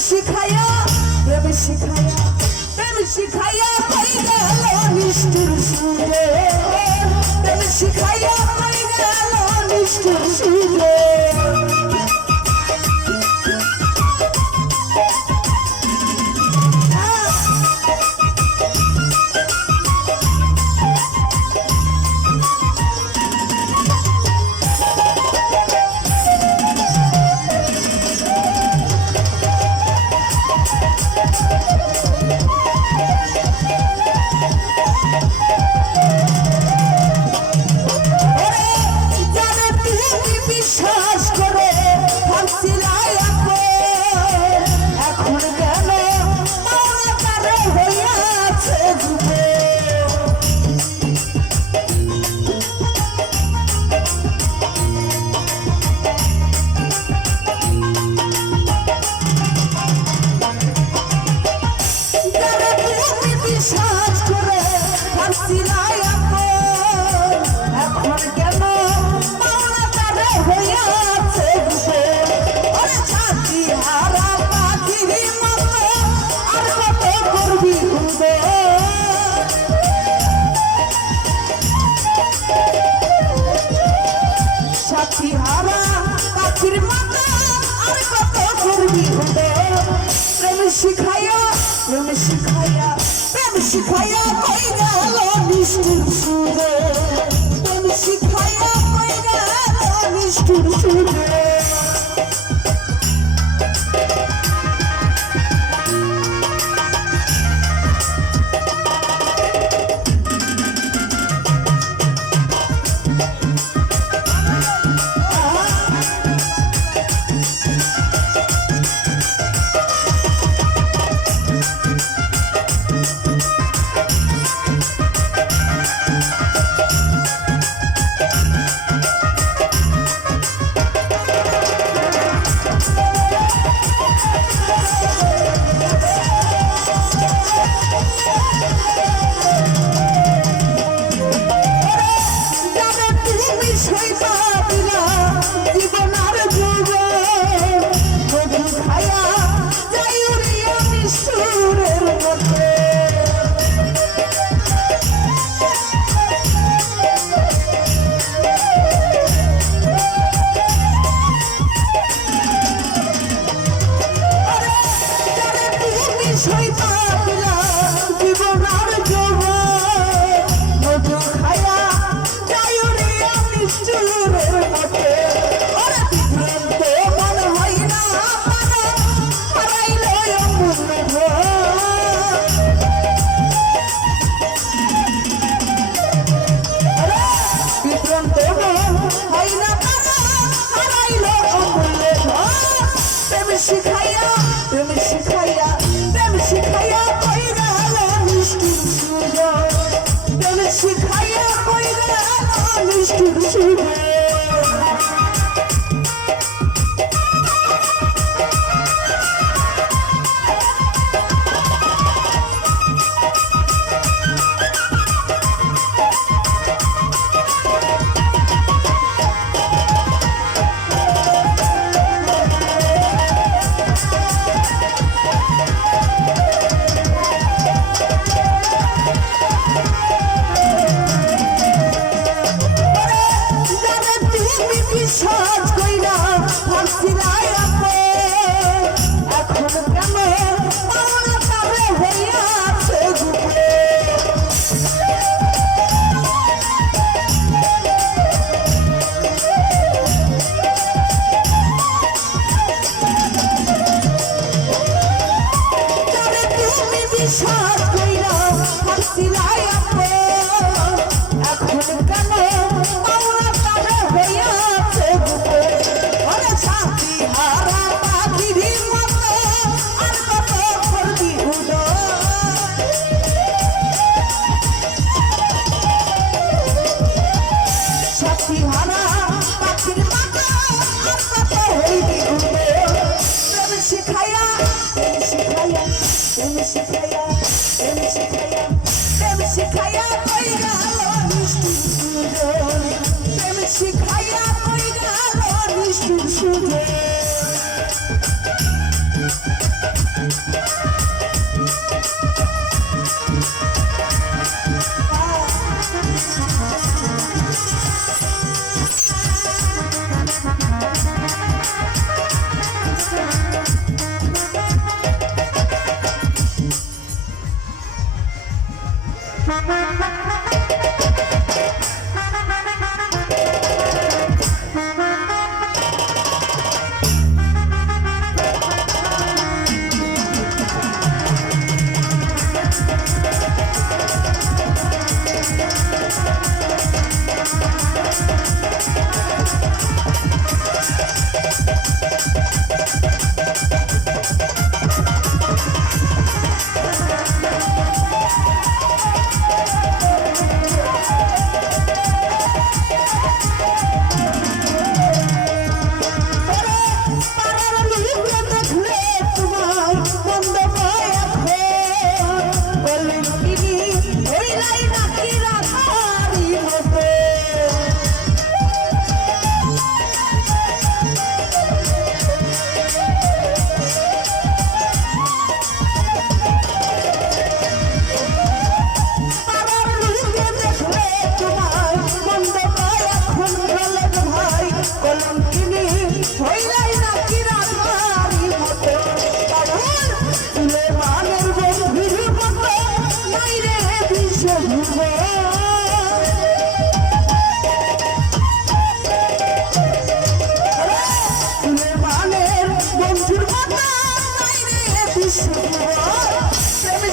শিখায়া প্রেম শিখায়া প্রেম শিখায়া কই গেল নিষ্ঠুর সুরে প্রেম শিখায়া কই গেল নিষ্ঠুর সুরে শিখায়া প্রেম শিখায়া প্রেম শিখায়া কই গেল নিষ্ঠুর সুরে প্রেম শিখায়া কই গেল নিষ্ঠুর সুরে শিখায়া প্রেম শিখায়া প্রেম শিখায়া কই গেল নিষ্ঠুর সুরে প্রেম শিখায়া কই গেল নিষ্ঠুর সুরে শিখায়া কই গেল নিষ্ঠুর সুরে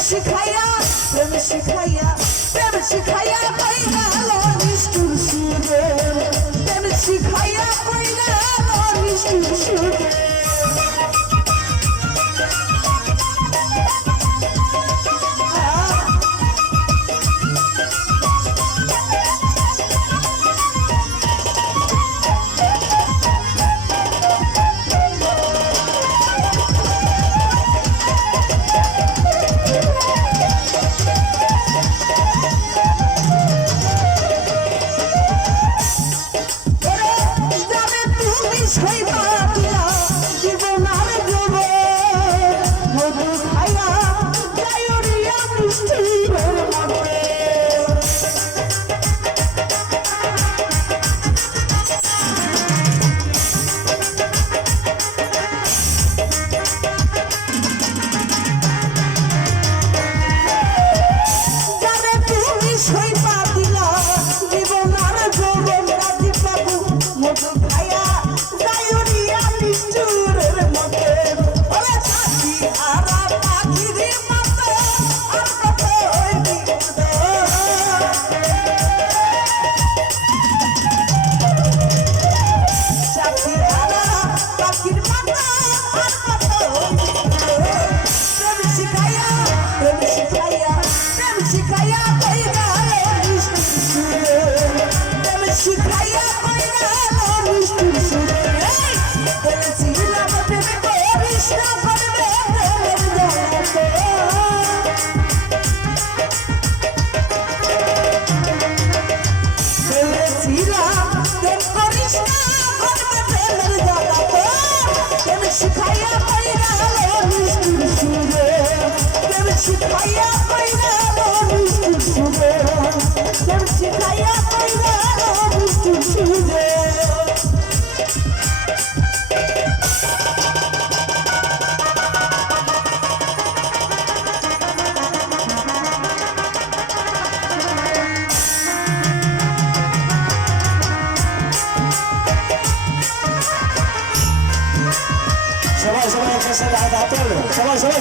শিখাইয়া প্রেম শিখাইয়া প্রেম শিখাইয়া কই গেল নিষ্ঠুর সুরে প্রেম শিখাইয়া কই গেল নিষ্ঠুর সুরে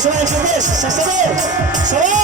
সবাই একসাথে সবাই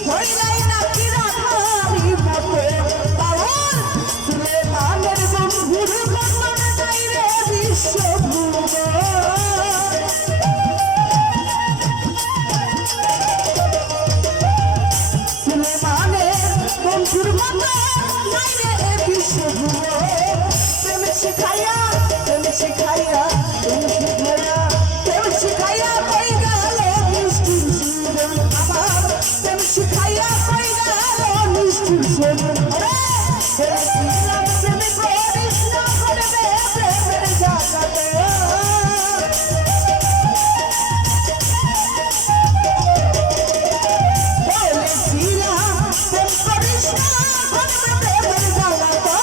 হইলাই নাকি রাধারি মতো বাউল সুলেমানের বন্ধুর মতন নাই রে বিশ্বভুবন সুলেমানের বন্ধুর মতন নাই রে বিশ্বভুবন প্রেম শিখাইয়া প্রেম শিখাইয়া প্রেম শিখাইয়া প্রেম শিখাইয়া কই গেল নিষ্ঠুর সুজন আমার প্রেম শিখাইয়া কই গেল নিষ্ঠুর সুজন বলেছিলাম প্রেম করিস না করবে প্রেমের জাগাতে বলেছিলাম প্রেম করিস না করবে প্রেমের জাগাতে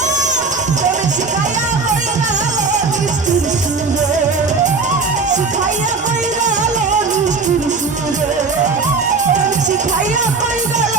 প্রেম শিখাইয়া কই গেল নিষ্ঠুর সুজন শিখাইয়া কই গেল নিষ্ঠুর সুজন প্রেম শিখাইয়া কই গেল